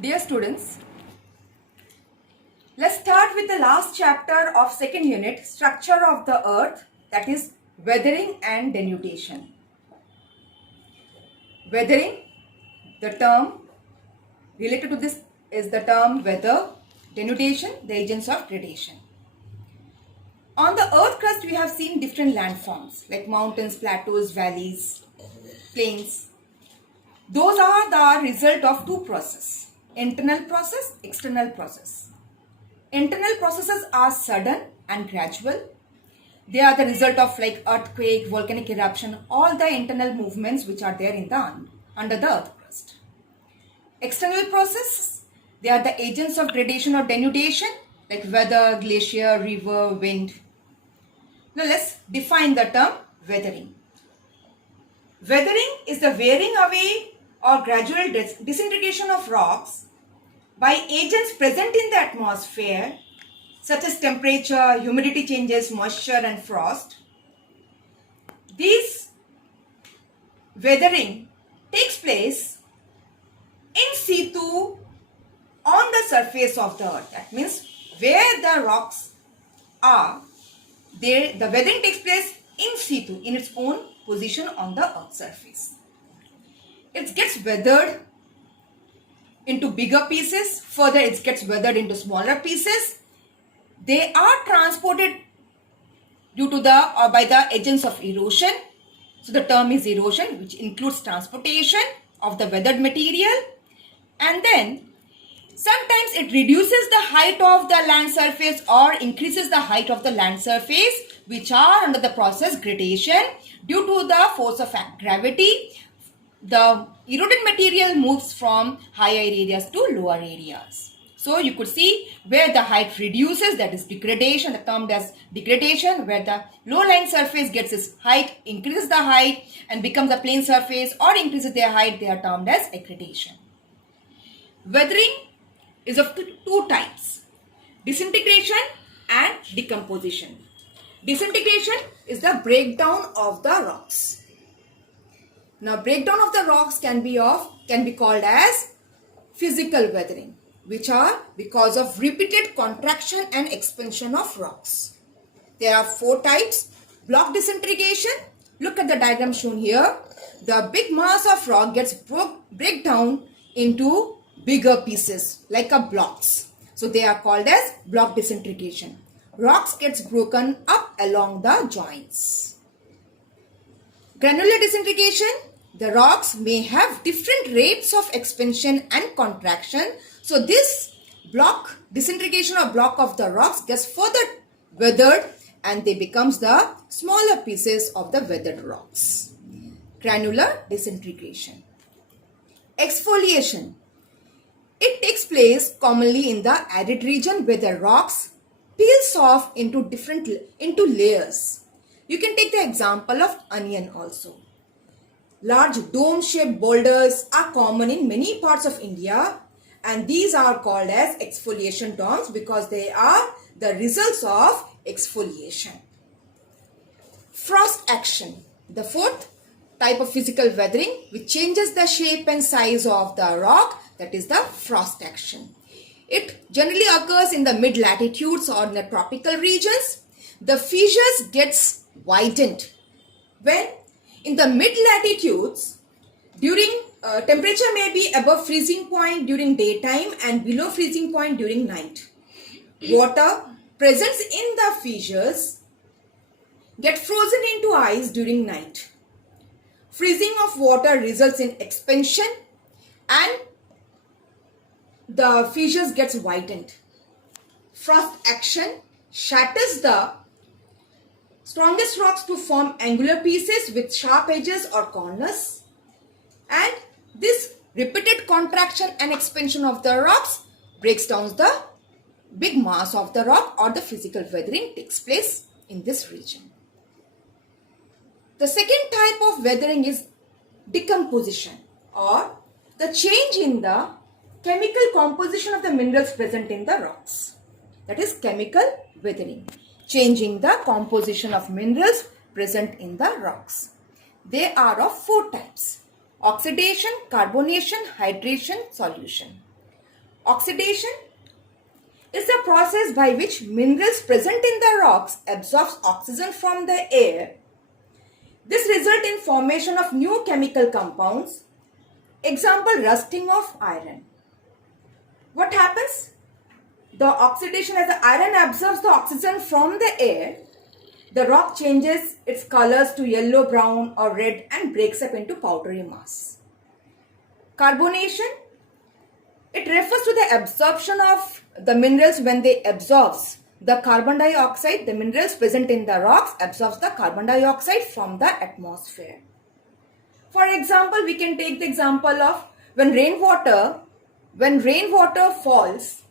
Dear students, let's start with the last chapter of second unit, Structure of the Earth, that is Weathering and Denudation. Weathering, the term related to this is the term weather, denudation, the agents of gradation. On the earth crust, we have seen different landforms like mountains, plateaus, valleys, plains. Those are the result of two processes, internal process, external process. Internal processes are sudden and gradual. They are the result of like earthquake, volcanic eruption, all the internal movements which are there in the under the earth crust. External processes, they are the agents of gradation or denudation like weather, glacier, river, wind. Now let's define the term weathering. Weathering is the wearing away or gradual disintegration of rocks by agents present in the atmosphere such as temperature, humidity changes, moisture and frost. This weathering takes place in situ on the surface of the earth. That means where the rocks are, there the weathering takes place in situ, in its own position on the earth's surface. It gets weathered into bigger pieces, further it gets weathered into smaller pieces. They are transported due to the or by the agents of erosion. So the term is erosion, which includes transportation of the weathered material, and then sometimes it reduces the height of the land surface or increases the height of the land surface, which are under the process gradation. Due to the force of gravity, the eroded material moves from higher areas to lower areas. So you could see where the height reduces, that is degradation, the term as degradation, where the low-lying surface gets its height, increases the height and becomes a plain surface or increases their height, they are termed as aggradation. Weathering is of two types, disintegration and decomposition. Disintegration is the breakdown of the rocks. Now breakdown of the rocks can be called as physical weathering, which are because of repeated contraction and expansion of rocks. There are four types. Block disintegration. Look at the diagram shown here. The big mass of rock gets break down into bigger pieces like a blocks. So they are called as block disintegration. Rocks gets broken up along the joints. Granular disintegration. The rocks may have different rates of expansion and contraction. So this block disintegration or block of the rocks gets further weathered and they becomes the smaller pieces of the weathered rocks. Granular disintegration. Exfoliation. It takes place commonly in the arid region where the rocks peels off into layers. You can take the example of onion also. Large dome-shaped boulders are common in many parts of India, and these are called as exfoliation domes because they are the results of exfoliation. Frost action, the fourth type of physical weathering which changes the shape and size of the rock, that is the frost action. It generally occurs in the mid-latitudes or in the tropical regions. The fissures gets widened when in the mid-latitudes, during temperature may be above freezing point during daytime and below freezing point during night. Water present in the fissures get frozen into ice during night. Freezing of water results in expansion and the fissures gets widened. Frost action shatters the strongest rocks to form angular pieces with sharp edges or corners, and this repeated contraction and expansion of the rocks breaks down the big mass of the rock, or the physical weathering takes place in this region. The second type of weathering is decomposition, or the change in the chemical composition of the minerals present in the rocks. That is chemical weathering. Changing the composition of minerals present in the rocks. They are of four types: oxidation, carbonation, hydration, solution. Oxidation is the process by which minerals present in the rocks absorbs oxygen from the air. This results in formation of new chemical compounds. Example, rusting of iron. What happens? The oxidation, as the iron absorbs the oxygen from the air, the rock changes its colors to yellow, brown or red and breaks up into powdery mass. Carbonation, it refers to the absorption of the minerals. When they absorbs the carbon dioxide, the minerals present in the rocks absorbs the carbon dioxide from the atmosphere. For example, we can take the example of when rainwater falls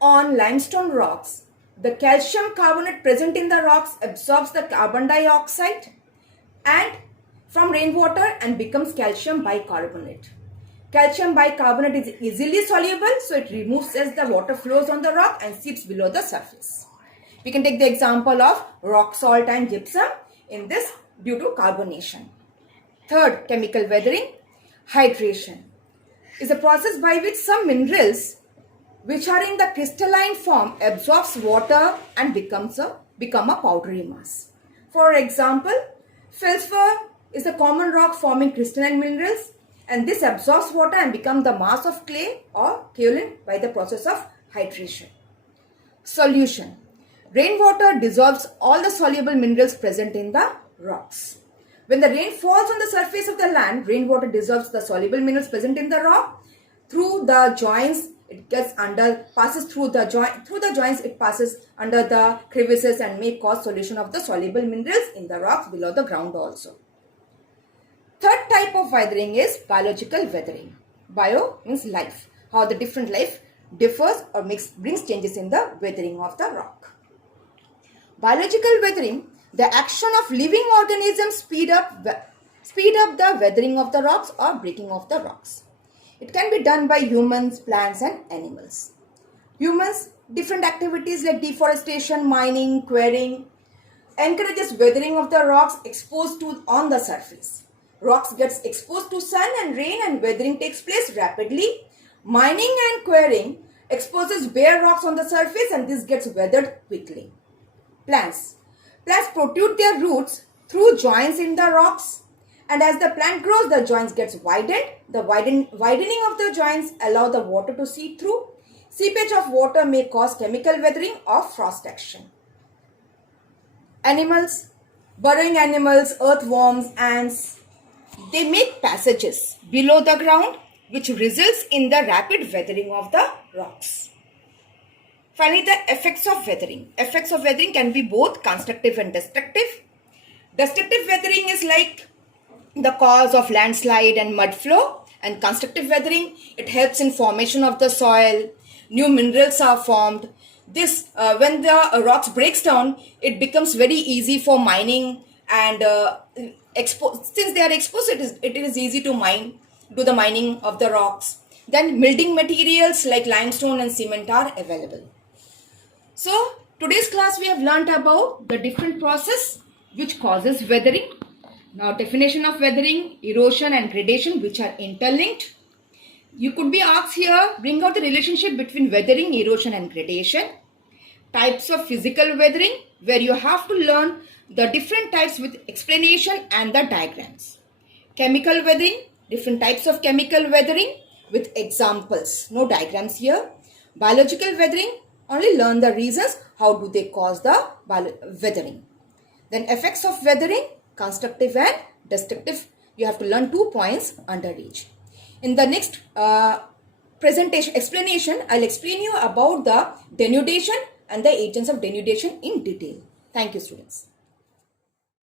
on limestone rocks, the calcium carbonate present in the rocks absorbs the carbon dioxide and from rainwater and becomes calcium bicarbonate. Calcium bicarbonate is easily soluble, so it removes as the water flows on the rock and seeps below the surface. We can take the example of rock salt and gypsum in this due to carbonation. Third, chemical weathering. Hydration is a process by which some minerals which are in the crystalline form absorbs water and become a powdery mass. For example, feldspar is a common rock forming crystalline minerals, and this absorbs water and becomes the mass of clay or kaolin by the process of hydration. Solution. Rainwater dissolves all the soluble minerals present in the rocks. When the rain falls on the surface of the land, rainwater dissolves the soluble minerals present in the rock. Through the joints, it passes through the joints, it passes under the crevices and may cause solution of the soluble minerals in the rocks below the ground also. Third type of weathering is biological weathering. Bio means life. How the different life differs or brings changes in the weathering of the rock. Biological weathering, the action of living organisms speed up the weathering of the rocks or breaking of the rocks. It can be done by humans, plants and animals. Humans, different activities like deforestation, mining, quarrying encourages weathering of the rocks exposed to on the surface. Rocks gets exposed to sun and rain and weathering takes place rapidly. Mining and quarrying exposes bare rocks on the surface and this gets weathered quickly. Plants protrude their roots through joints in the rocks, and as the plant grows, the joints gets widened. The widening of the joints allow the water to seep through. Seepage of water may cause chemical weathering or frost action. Animals, burrowing animals, earthworms, ants, they make passages below the ground which results in the rapid weathering of the rocks. Finally, the effects of weathering. Effects of weathering can be both constructive and destructive. Destructive weathering is like the cause of landslide and mud flow, and constructive weathering, it helps in formation of the soil. New minerals are formed. This when the rocks breaks down, it becomes very easy for mining and since they are exposed, it is easy to do the mining of the rocks. Then building materials like limestone and cement are available. So today's class we have learnt about the different process which causes weathering. Now definition of weathering, erosion and gradation which are interlinked. You could be asked here, bring out the relationship between weathering, erosion and gradation. Types of physical weathering, where you have to learn the different types with explanation and the diagrams. Chemical weathering, different types of chemical weathering with examples, no diagrams here. Biological weathering, only learn the reasons, how do they cause the weathering. Then effects of weathering, constructive and destructive. You have to learn 2 points under each. In the next explanation, I'll explain you about the denudation and the agents of denudation in detail. Thank you, students.